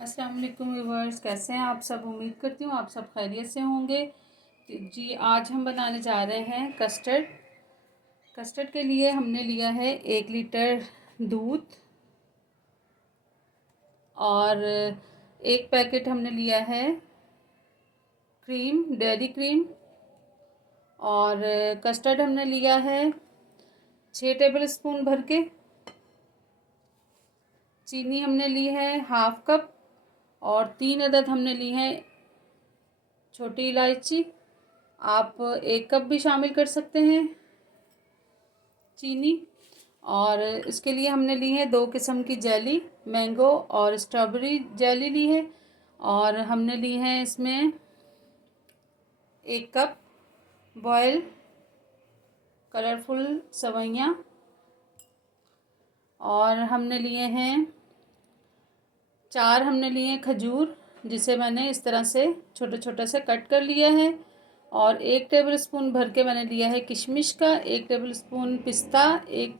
अस्सलाम वालेकुम व्यूवर्स, कैसे हैं आप सब। उम्मीद करती हूँ आप सब खैरियत से होंगे। जी, आज हम बनाने जा रहे हैं कस्टर्ड। कस्टर्ड के लिए हमने लिया है 1 लीटर दूध और 1 पैकेट हमने लिया है क्रीम, डेयरी क्रीम। और कस्टर्ड हमने लिया है 6 टेबल स्पून भर के। चीनी हमने ली है 1/2 कप और 3 अदद हमने ली है छोटी इलायची। आप 1 कप भी शामिल कर सकते हैं चीनी। और इसके लिए हमने ली है 2 किस्म की जेली, मैंगो और स्ट्रॉबेरी जेली ली है। और हमने ली है इसमें 1 कप बॉयल कलरफुल सवैयाँ। और हमने लिए हैं 4 हमने लिए हैं खजूर, जिसे मैंने इस तरह से छोटे छोटे से कट कर लिया है। और 1 टेबल स्पून भर के मैंने लिया है किशमिश का, 1 टेबल स्पून पिस्ता, 1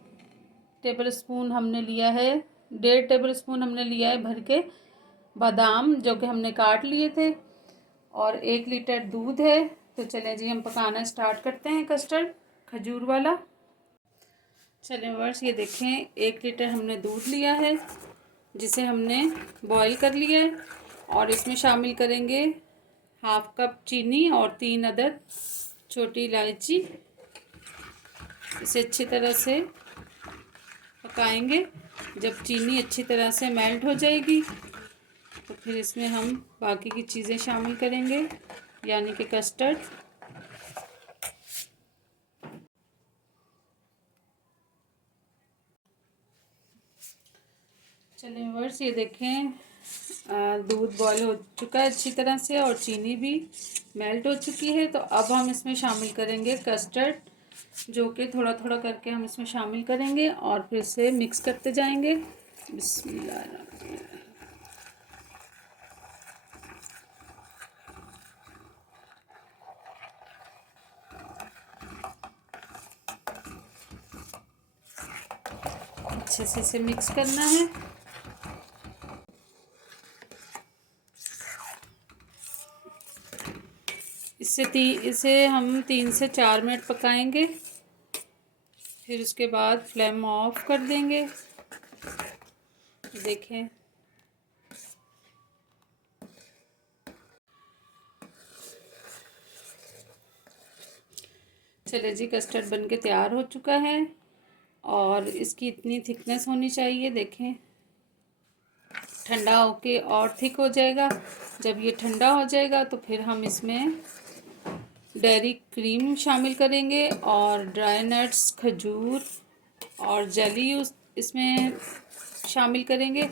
टेबल स्पून हमने लिया है, 1.5 टेबल स्पून हमने लिया है भर के बादाम, जो कि हमने काट लिए थे। और 1 लीटर दूध है। तो चलें जी, हम पकाना स्टार्ट करते हैं कस्टर्ड खजूर वाला। चलें वर्ष, ये देखें 1 लीटर हमने दूध लिया है, जिसे हमने बॉईल कर लिया है। और इसमें शामिल करेंगे 1/2 कप चीनी और 3 अदद छोटी इलायची। इसे अच्छी तरह से पकाएंगे। जब चीनी अच्छी तरह से मेल्ट हो जाएगी तो फिर इसमें हम बाकी की चीज़ें शामिल करेंगे, यानी कि कस्टर्ड। चलिए वर्ष, ये देखें दूध बॉयल हो चुका है अच्छी तरह से और चीनी भी मेल्ट हो चुकी है। तो अब हम इसमें शामिल करेंगे कस्टर्ड, जो कि थोड़ा थोड़ा करके हम इसमें शामिल करेंगे और फिर से मिक्स करते जाएंगे। बिस्मिल्लाह। अच्छे से इसे मिक्स करना है। इसे हम 3 से 4 मिनट पकाएंगे। फिर उसके बाद फ्लेम ऑफ कर देंगे। देखें, चले जी, कस्टर्ड बनके तैयार हो चुका है। और इसकी इतनी थिकनेस होनी चाहिए, देखें। ठंडा होके और थिक हो जाएगा। जब ये ठंडा हो जाएगा तो फिर हम इसमें डेयरी क्रीम शामिल करेंगे और ड्राई नट्स, खजूर और जेली इसमें शामिल करेंगे।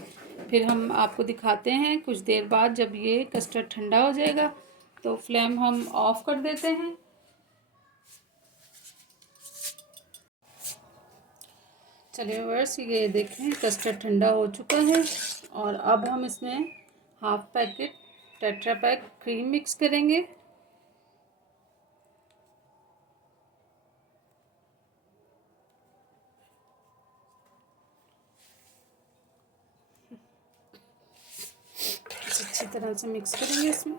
फिर हम आपको दिखाते हैं कुछ देर बाद, जब ये कस्टर्ड ठंडा हो जाएगा। तो फ्लेम हम ऑफ कर देते हैं। चलिए व्यूअर्स, ये देखें कस्टर्ड ठंडा हो चुका है। और अब हम इसमें 1/2 packet tetra pack cream mix करेंगे। अच्छी तरह से मिक्स करेंगे इसमें।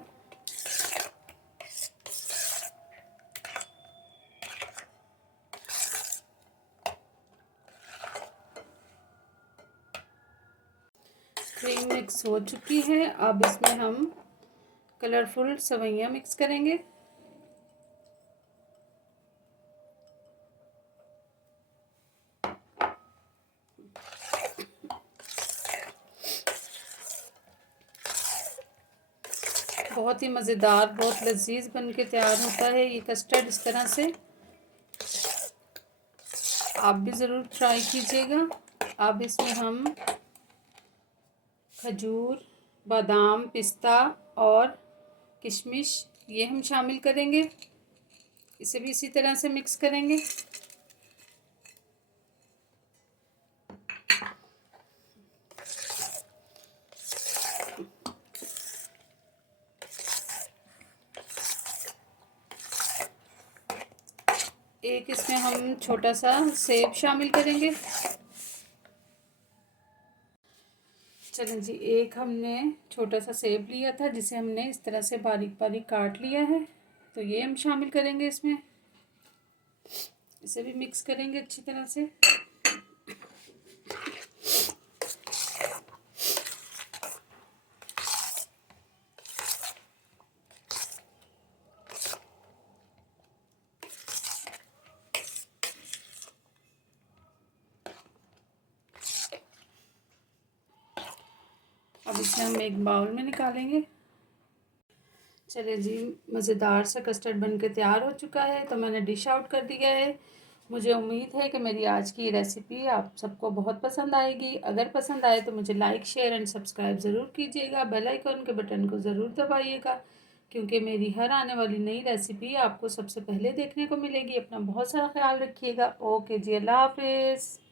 क्रीम मिक्स हो चुकी है। अब इसमें हम कलरफुल सवैयाँ मिक्स करेंगे। बहुत ही मज़ेदार, बहुत लजीज बन के तैयार होता है ये कस्टर्ड इस तरह से। आप भी ज़रूर ट्राई कीजिएगा। अब इसमें हम खजूर, बादाम, पिस्ता और किशमिश ये हम शामिल करेंगे। इसे भी इसी तरह से मिक्स करेंगे। एक इसमें हम छोटा सा सेब शामिल करेंगे। चलें जी, एक हमने छोटा सा सेब लिया था जिसे हमने इस तरह से बारीक बारीक काट लिया है, तो ये हम शामिल करेंगे इसमें। इसे भी मिक्स करेंगे अच्छी तरह से। अब इसे हम एक बाउल में निकालेंगे। चलिए जी, मज़ेदार सा कस्टर्ड बनके तैयार हो चुका है, तो मैंने डिश आउट कर दिया है। मुझे उम्मीद है कि मेरी आज की रेसिपी आप सबको बहुत पसंद आएगी। अगर पसंद आए तो मुझे लाइक, शेयर एंड सब्सक्राइब ज़रूर कीजिएगा। बेल आइकन के बटन को ज़रूर दबाइएगा, क्योंकि मेरी हर आने वाली नई रेसिपी आपको सबसे पहले देखने को मिलेगी। अपना बहुत सारा ख्याल रखिएगा। ओके जी, अल्लाह हाफिज़।